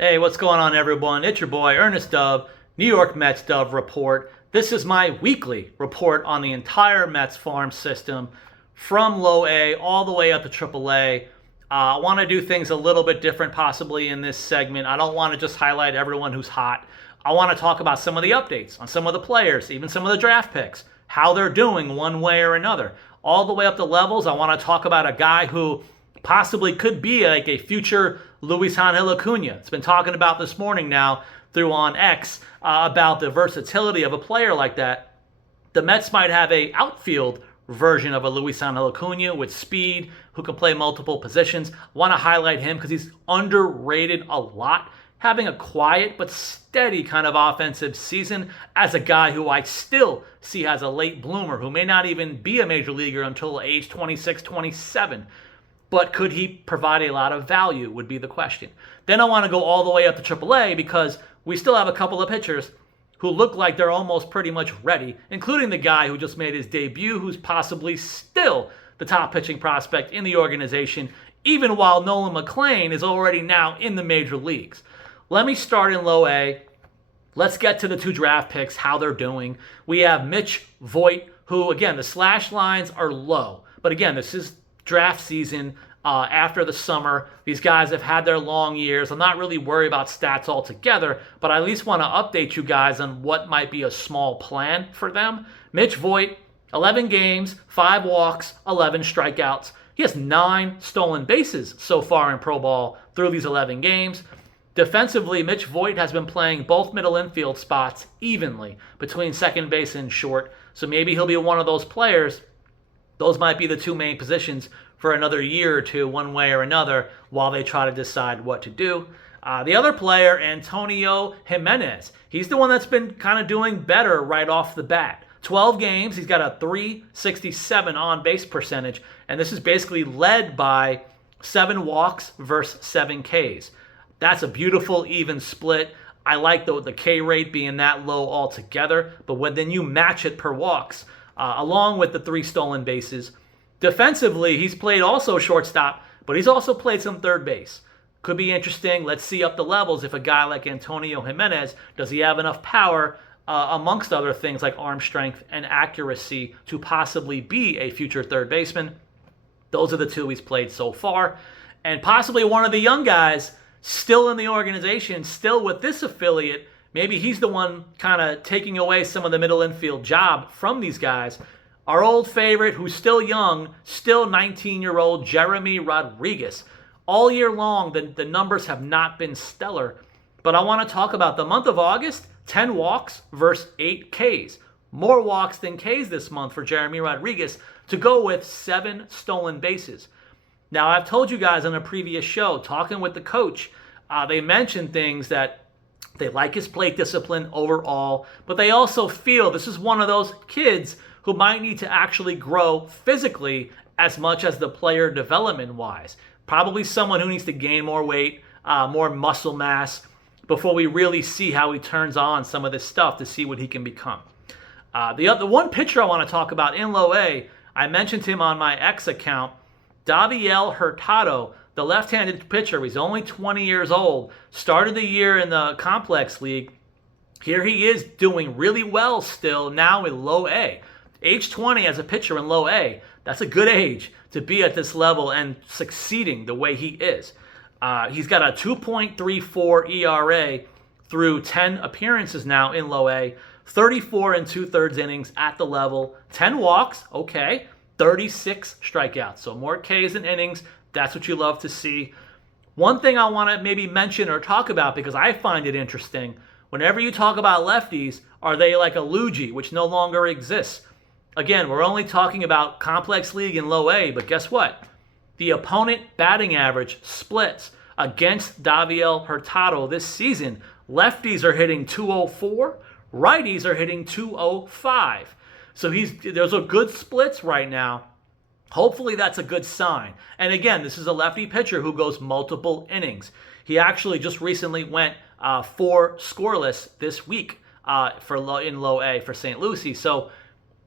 Hey, what's going on, everyone? It's your boy, Ernest Dove, New York Mets Dove Report. This is my weekly report on the entire Mets farm system from low A all the way up to triple A. I want to do things a little bit different possibly in this segment. I don't want to just highlight everyone who's hot. I want to talk about some of the updates on some of the players, even some of the draft picks, how they're doing one way or another. All the way up to levels, I want to talk about a guy who possibly could be like a future Luis Angel Acuna. It's been talking about this morning now through on X about the versatility of a player like that. The Mets might have a outfield version of a Luis Angel Acuna with speed, who can play multiple positions. Want to highlight him because he's underrated a lot, having a quiet but steady kind of offensive season as a guy who I still see as a late bloomer, who may not even be a major leaguer until age 26, 27. But could he provide a lot of value would be the question. Then I want to go all the way up to AAA because we still have a couple of pitchers who look like they're almost pretty much ready, including the guy who just made his debut, who's possibly still the top pitching prospect in the organization, even while Nolan McLean is already now in the major leagues. Let me start in low A. Let's get to the two draft picks, how they're doing. We have Mitch Voit, who, again, the slash lines are low. But again, this is draft season after the summer. These guys have had their long years. I'm not really worried about stats altogether, but I at least want to update you guys on what might be a small plan for them. Mitch Voit, 11 games, 5 walks, 11 strikeouts. He has 9 stolen bases so far in pro ball through these 11 games. Defensively, Mitch Voit has been playing both middle infield spots evenly between second base and short, so maybe he'll be one of those players. Those might be the two main positions for another year or two, one way or another, while they try to decide what to do. The other player, Antonio Jimenez, he's the one that's been kind of doing better right off the bat. 12 games, he's got a .367 on-base percentage, and this is basically led by 7 walks versus 7 Ks. That's a beautiful, even split. I like the K rate being that low altogether, but then you match it per walks, along with the 3 stolen bases. Defensively, he's played also shortstop, but he's also played some third base. Could be interesting. Let's see up the levels if a guy like Antonio Jimenez, does he have enough power, amongst other things like arm strength and accuracy, to possibly be a future third baseman. Those are the 2 he's played so far. And possibly one of the young guys still in the organization, still with this affiliate. Maybe he's the one kind of taking away some of the middle infield job from these guys. Our old favorite, who's still young, still 19-year-old Jeremy Rodriguez. All year long, the numbers have not been stellar. But I want to talk about the month of August, 10 walks versus 8 Ks. More walks than Ks this month for Jeremy Rodriguez, to go with 7 stolen bases. Now, I've told you guys on a previous show, talking with the coach, they mentioned things that they like his plate discipline overall, but they also feel this is one of those kids who might need to actually grow physically as much as the player development-wise. Probably someone who needs to gain more weight, more muscle mass, before we really see how he turns on some of this stuff to see what he can become. The one pitcher I want to talk about in low A, I mentioned him on my X account, David Hurtado, the left-handed pitcher. He's only 20 years old, started the year in the Complex League. Here he is doing really well still now in low A. Age 20 as a pitcher in low A, that's a good age to be at this level and succeeding the way he is. He's got a 2.34 ERA through 10 appearances now in low A, 34 and 2/3 innings at the level, 10 walks, okay, 36 strikeouts. So more Ks than innings. That's what you love to see. One thing I want to maybe mention or talk about, because I find it interesting, whenever you talk about lefties, are they like a Luigi, which no longer exists? Again, we're only talking about Complex League in low A, but guess what? The opponent batting average splits against David Hurtado this season. Lefties are hitting 204, righties are hitting 205. So there's a good splits right now. Hopefully that's a good sign. And again, this is a lefty pitcher who goes multiple innings. He actually just recently went 4 scoreless this week in low A for St. Lucie. So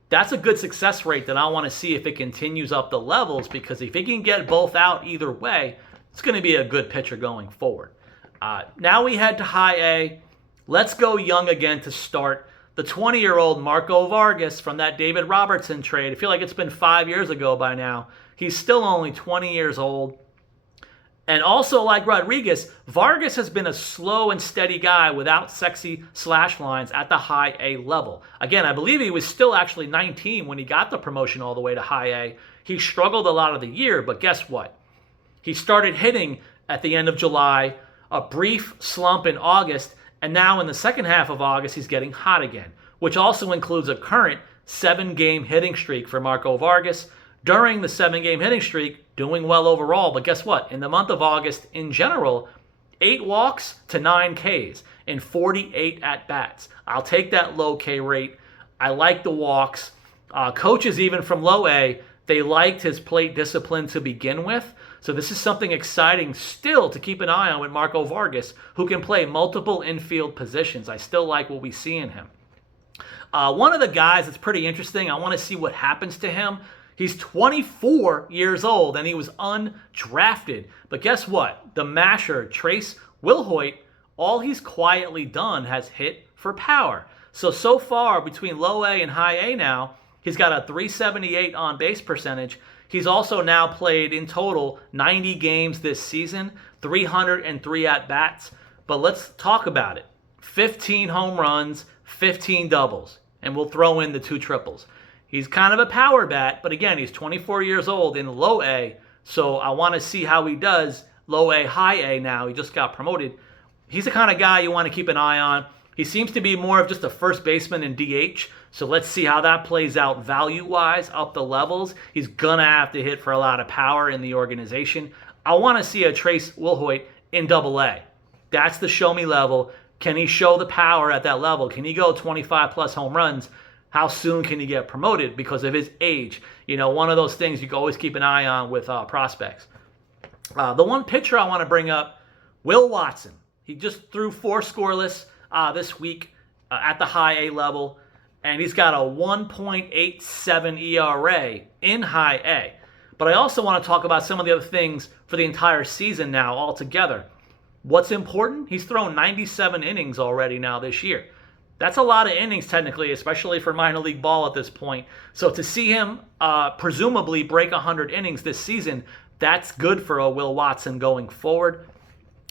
that's a good success rate that I want to see if it continues up the levels, because if he can get both out either way, it's going to be a good pitcher going forward. Now we head to high A. Let's go young again to start. The 20-year-old Marco Vargas from that David Robertson trade. I feel like it's been 5 years ago by now. He's still only 20 years old. And also, like Rodriguez, Vargas has been a slow and steady guy without sexy slash lines at the high A level. Again, I believe he was still actually 19 when he got the promotion all the way to high A. He struggled a lot of the year, but guess what? He started hitting at the end of July, a brief slump in August, and now in the second half of August, he's getting hot again, which also includes a current 7-game hitting streak for Marco Vargas. During the 7-game hitting streak, doing well overall, but guess what? In the month of August, in general, 8 walks to 9 Ks in 48 at-bats. I'll take that low K rate. I like the walks. Coaches, even from low A, they liked his plate discipline to begin with. So this is something exciting still to keep an eye on with Marco Vargas, who can play multiple infield positions. I still like what we see in him. One of the guys that's pretty interesting, I want to see what happens to him. He's 24 years old and he was undrafted. But guess what? The masher, Trace Wilhoit, all he's quietly done has hit for power. So far between low A and high A now, he's got a 378 on base percentage. He's also now played in total 90 games this season, 303 at-bats. But let's talk about it. 15 home runs, 15 doubles, and we'll throw in the 2 triples. He's kind of a power bat, but again, he's 24 years old in low A, so I want to see how he does low A, high A now. He just got promoted. He's the kind of guy you want to keep an eye on. He seems to be more of just a first baseman in DH, so let's see how that plays out value-wise up the levels. He's going to have to hit for a lot of power in the organization. I want to see a Trace Wilhoit in Double A. That's the show-me level. Can he show the power at that level? Can he go 25-plus home runs? How soon can he get promoted because of his age? You know, one of those things you can always keep an eye on with prospects. The one pitcher I want to bring up, Will Watson. He just threw 4 scoreless this week at the high A level, and he's got a 1.87 ERA in high A. But I also want to talk about some of the other things for the entire season now altogether. What's important? He's thrown 97 innings already now this year. That's a lot of innings technically, especially for minor league ball at this point. So to see him presumably break 100 innings this season, that's good for a Will Watson going forward.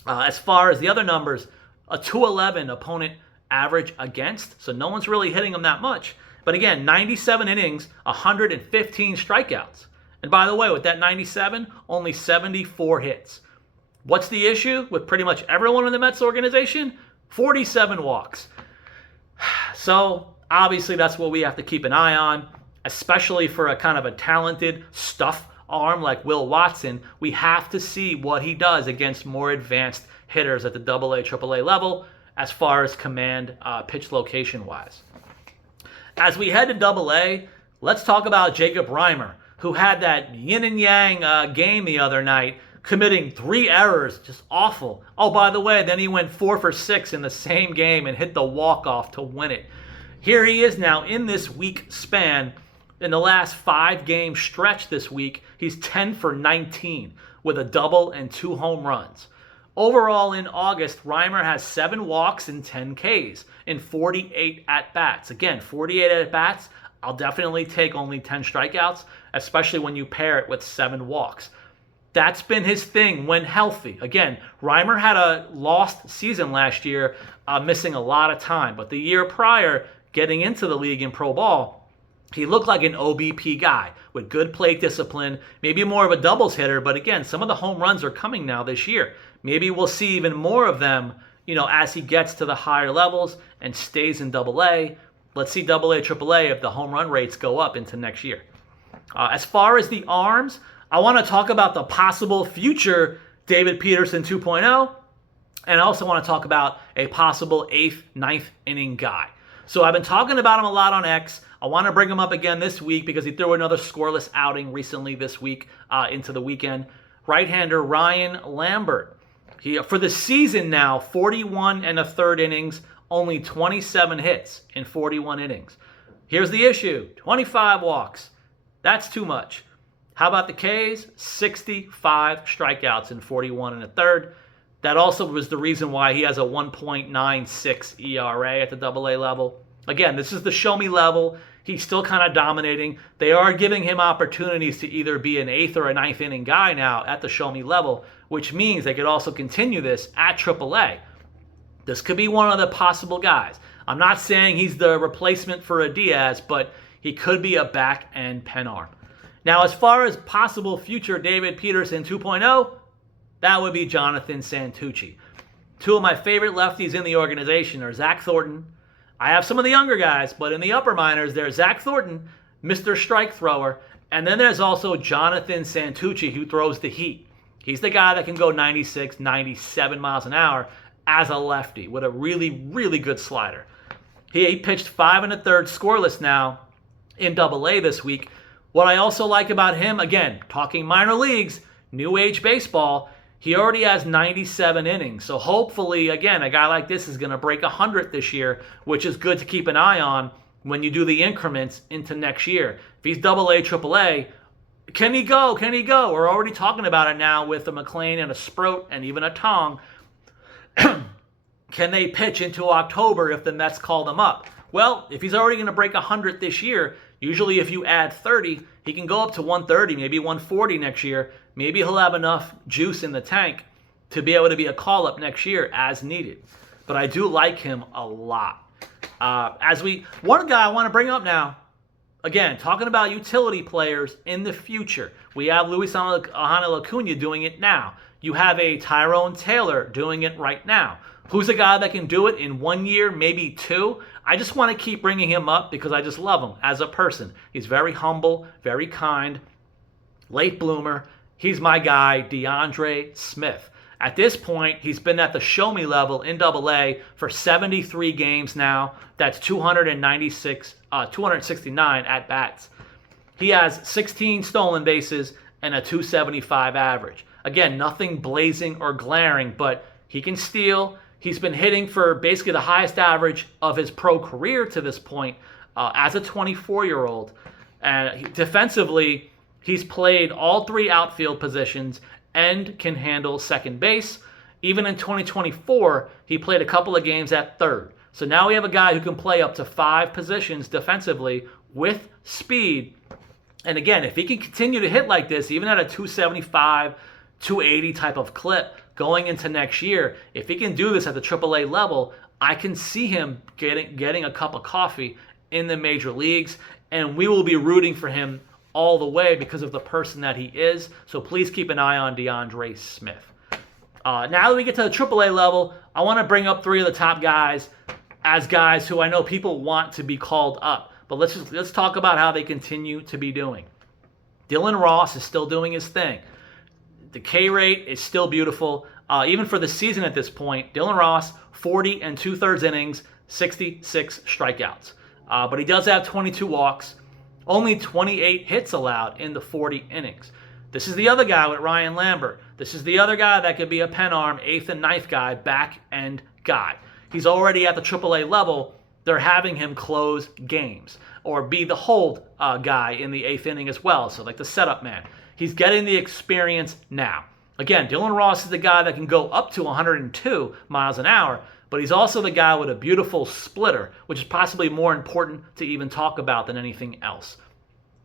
As far as the other numbers, a 211 opponent average against, so no one's really hitting him that much. But again, 97 innings, 115 strikeouts. And by the way, with that 97, only 74 hits. What's the issue with pretty much everyone in the Mets organization? 47 walks. So obviously that's what we have to keep an eye on, especially for a kind of a talented stuff arm like Will Watson. We have to see what he does against more advanced hitters at the AA, AAA level as far as command pitch location wise. As we head to AA, let's talk about Jacob Reimer, who had that yin and yang game the other night, committing 3 errors, just awful. Oh, by the way, then he went 4 for 6 in the same game and hit the walk-off to win it. Here he is now in this week span. In the last 5-game stretch this week, he's 10 for 19 with a double and 2 home runs. Overall in August, Reimer has 7 walks and 10 Ks in 48 at-bats. Again, 48 at-bats, I'll definitely take only 10 strikeouts, especially when you pair it with 7 walks. That's been his thing when healthy. Again, Reimer had a lost season last year, missing a lot of time. But the year prior, getting into the league in pro ball, he looked like an OBP guy with good plate discipline, maybe more of a doubles hitter. But again, some of the home runs are coming now this year. Maybe we'll see even more of them, you know, as he gets to the higher levels and stays in AA. Let's see AA, AAA if the home run rates go up into next year. As far as the arms, I want to talk about the possible future David Peterson 2.0, and I also want to talk about a possible 8th, 9th inning guy. So I've been talking about him a lot on X. I want to bring him up again this week because he threw another scoreless outing recently this week into the weekend. Right-hander Ryan Lambert. He, for the season now, 41 1/3 innings, only 27 hits in 41 innings. Here's the issue, 25 walks. That's too much. How about the Ks? 65 strikeouts in 41 1/3. That also was the reason why he has a 1.96 ERA at the AA level. Again, this is the show me level. He's still kind of dominating. They are giving him opportunities to either be an 8th or a 9th inning guy now at the show me level, which means they could also continue this at AAA. This could be one of the possible guys. I'm not saying he's the replacement for a Diaz, but he could be a back-end pen arm. Now, as far as possible future David Peterson 2.0, that would be Jonathan Santucci. Two of my favorite lefties in the organization are Zach Thornton. I have some of the younger guys, but in the upper minors, there's Zach Thornton, Mr. Strike Thrower, and then there's also Jonathan Santucci, who throws the heat. He's the guy that can go 96, 97 miles an hour as a lefty with a really, really good slider. He pitched 5 1/3 scoreless now in AA this week. What I also like about him, again, talking minor leagues, new age baseball, he already has 97 innings. So hopefully, again, a guy like this is going to break 100 this year, which is good to keep an eye on when you do the increments into next year. If he's AA, AAA, can he go? Can he go? We're already talking about it now with a McLean and a Sproat and even a Tong. Can they pitch into October if the Mets call them up? Well, if he's already going to break 100 this year, usually if you add 30, he can go up to 130, maybe 140 next year. Maybe he'll have enough juice in the tank to be able to be a call-up next year as needed. But I do like him a lot. One guy I want to bring up now, again, talking about utility players in the future. We have Luis Angel Acuna doing it now. You have a Tyrone Taylor doing it right now. Who's a guy that can do it in 1 year, maybe 2? I just want to keep bringing him up because I just love him as a person. He's very humble, very kind, late bloomer. He's my guy, DeAndre Smith. At this point, he's been at the show me level in AA for 73 games now. That's 269 at bats. He has 16 stolen bases and a 275 average. Again, nothing blazing or glaring, but he can steal. He's been hitting for basically the highest average of his pro career to this point as a 24-year-old. And defensively, he's played all 3 outfield positions and can handle second base. Even in 2024, he played a couple of games at third. So now we have a guy who can play up to 5 positions defensively with speed. And again, if he can continue to hit like this, even at a 275, 280 type of clip going into next year, if he can do this at the AAA level, I can see him getting a cup of coffee in the major leagues, and we will be rooting for him all the way because of the person that he is. So please keep an eye on DeAndre Smith. Now that we get to the AAA level, I want to bring up 3 of the top guys as guys who I know people want to be called up. But let's talk about how they continue to be doing. Dylan Ross is still doing his thing. The K rate is still beautiful. Even for the season at this point, Dylan Ross, 40 2/3 innings, 66 strikeouts. But he does have 22 walks, only 28 hits allowed in the 40 innings. This is the other guy with Ryan Lambert. This is the other guy that could be a pen arm, 8th and 9th guy, back end guy. He's already at the AAA level. They're having him close games or be the hold guy in the 8th inning as well. So like the setup man. He's getting the experience now. Again, Dylan Ross is the guy that can go up to 102 miles an hour, but he's also the guy with a beautiful splitter, which is possibly more important to even talk about than anything else.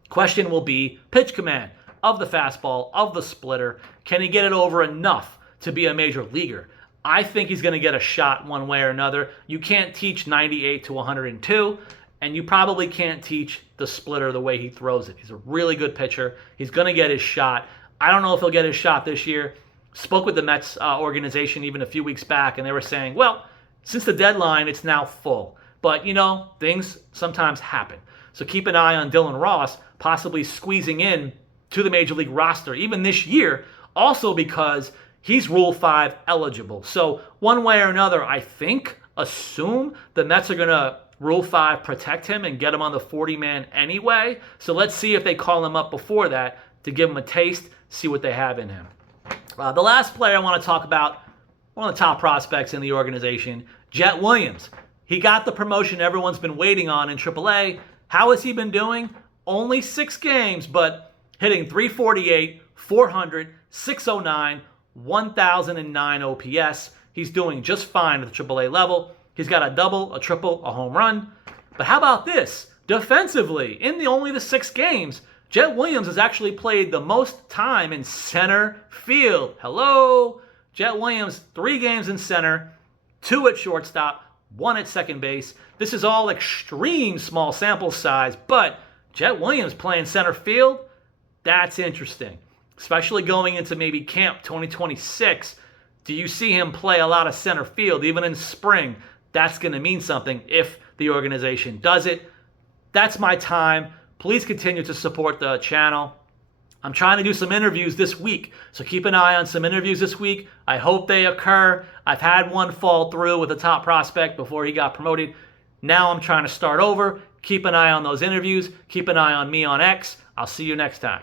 Question will be pitch command of the fastball, of the splitter. Can he get it over enough to be a major leaguer? I think he's going to get a shot one way or another. You can't teach 98 to 102, and you probably can't teach the splitter the way he throws it. He's a really good pitcher. He's going to get his shot. I don't know if he'll get his shot this year. Spoke with the Mets organization even a few weeks back, and they were saying, well, since the deadline, it's now full. But, you know, things sometimes happen. So keep an eye on Dylan Ross possibly squeezing in to the Major League roster, even this year, also because he's Rule 5 eligible. So one way or another, I assume the Mets are going to Rule 5 protect him and get him on the 40-man anyway. So let's see if they call him up before that to give him a taste, see what they have in him. The last player I want to talk about, one of the top prospects in the organization, Jet Williams. He got the promotion everyone's been waiting on in AAA. How has he been doing? Only 6 games, but hitting .348, .400, .609, 1,009 OPS. He's doing just fine at the AAA level. He's got a double, a triple, a home run. But how about this? Defensively, in only the 6 games, Jet Williams has actually played the most time in center field. Hello? Jet Williams, 3 games in center, 2 at shortstop, 1 at second base. This is all extreme small sample size, but Jet Williams playing center field, that's interesting. Especially going into maybe camp 2026. Do you see him play a lot of center field, even in spring? That's going to mean something if the organization does it. That's my time. Please continue to support the channel. I'm trying to do some interviews this week, so keep an eye on some interviews this week. I hope they occur. I've had one fall through with a top prospect before he got promoted. Now I'm trying to start over. Keep an eye on those interviews. Keep an eye on me on X. I'll see you next time.